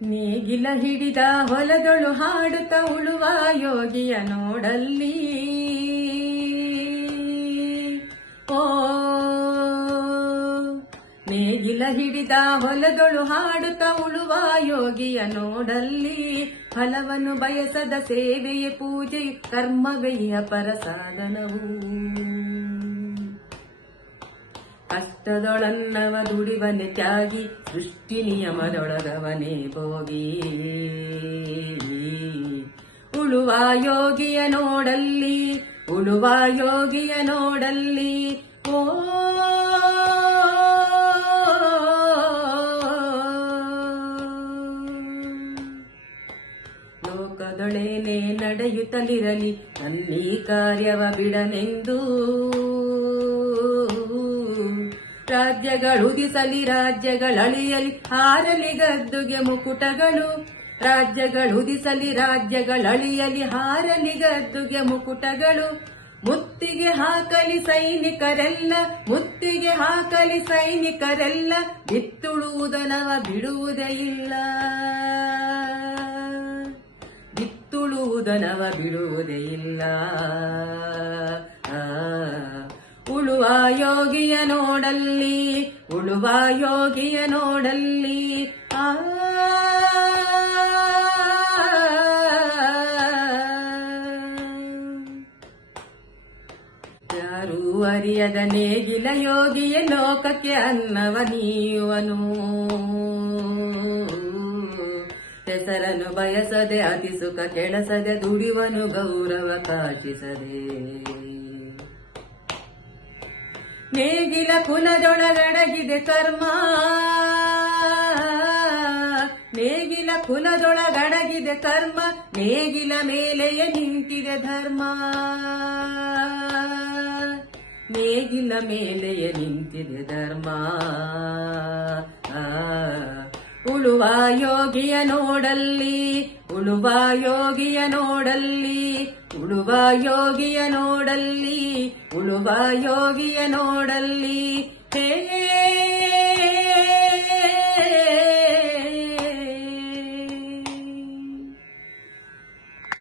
ನೇಗಿಲ ಹಿಡಿದ ಹೊಲದೊಳು ಹಾಡುತ್ತ ಉಳುವ ಯೋಗಿಯ ನೋಡಲ್ಲಿ. ಓ ನೇಗಿಲ ಹಿಡಿದ ಹೊಲದೊಳು ಹಾಡುತ್ತ ಉಳುವ ಯೋಗಿಯ ನೋಡಲ್ಲಿ. ಫಲವನ್ನು ಬಯಸದ ಸೇವೆಯೇ ಪೂಜೆಯು ಕರ್ಮವಯ್ಯ ಪರಸಾಧನವು. ಕಷ್ಟದೊಳನ್ನವ ದುಡಿವನೆ ತ್ಯಾಗಿ ಸೃಷ್ಟಿ ನಿಯಮದೊಳಗವನೇ ಭೋಗಿ. ಉಳುವ ಯೋಗಿಯ ನೋಡಲ್ಲಿ, ಉಳುವ ಯೋಗಿಯ ನೋಡಲ್ಲಿ. ಓ ಲೋಕದೊಳೇನೆ ನಡೆಯುತ್ತಲಿರಲಿ ನನ್ನೀ ಕಾರ್ಯವ ಬಿಡನೆಂದು. ರಾಜ್ಯಗಳುದಿಸಲಿ ರಾಜ್ಯಗಳಳಿಯಲಿ ಹಾರಲಿ ಗದ್ದುಗೆ ಮುಕುಟಗಳು. ರಾಜ್ಯಗಳುದಿಸಲಿ ರಾಜ್ಯಗಳಳಿಯಲಿ ಹಾರಲಿ ಗದ್ದುಗೆ ಮುಕುಟಗಳು. ಮುತ್ತಿಗೆ ಹಾಕಲಿ ಸೈನಿಕರೆಲ್ಲ, ಮುತ್ತಿಗೆ ಹಾಕಲಿ ಸೈನಿಕರೆಲ್ಲ. ಬಿತ್ತುಳುವುದನವ ಬಿಡುವುದೇ ಇಲ್ಲ, ಬಿತ್ತುಳುವುದನವ ಬಿಡುವುದೇ ಇಲ್ಲ. ಉಳುವ ಯೋಗಿಯ ನೋಡಲ್ಲಿ, ಉಳುವ ಯೋಗಿಯ ನೋಡಲ್ಲಿ. ಯಾರೂ ಅರಿಯದ ನೇಗಿಲ ಯೋಗಿಯ ಲೋಕಕ್ಕೆ ಅನ್ನವ ನೀಯುವನು. ಹೆಸರನ್ನು ಬಯಸದೆ ಅತಿ ಸುಖ ಕೆಳಸದೆ ದುಡಿವನು ಗೌರವ ಕಾಶಿಸದೆ. ನೇಗಿಲ ಕುಲದೊಳಗಡಗಿದೆ ಕರ್ಮ, ನೇಗಿಲ ಕುಲದೊಳಗಡಗಿದೆ ಕರ್ಮ. ನೇಗಿಲ ಮೇಲೆಯೇ ನಿಂತಿದೆ ಧರ್ಮ, ನೇಗಿಲ ಮೇಲೆಯೇ ನಿಂತಿದೆ ಧರ್ಮ. ಉಳುವ ಯೋಗಿಯ ನೋಡಲ್ಲಿ, ಉಳುವ ಯೋಗಿಯ ನೋಡಲ್ಲಿ. ಉಳುವ ಯೋಗಿಯ ನೋಡಲ್ಲಿ, ಉಳುವ ಯೋಗಿಯ ನೋಡಲ್ಲಿ.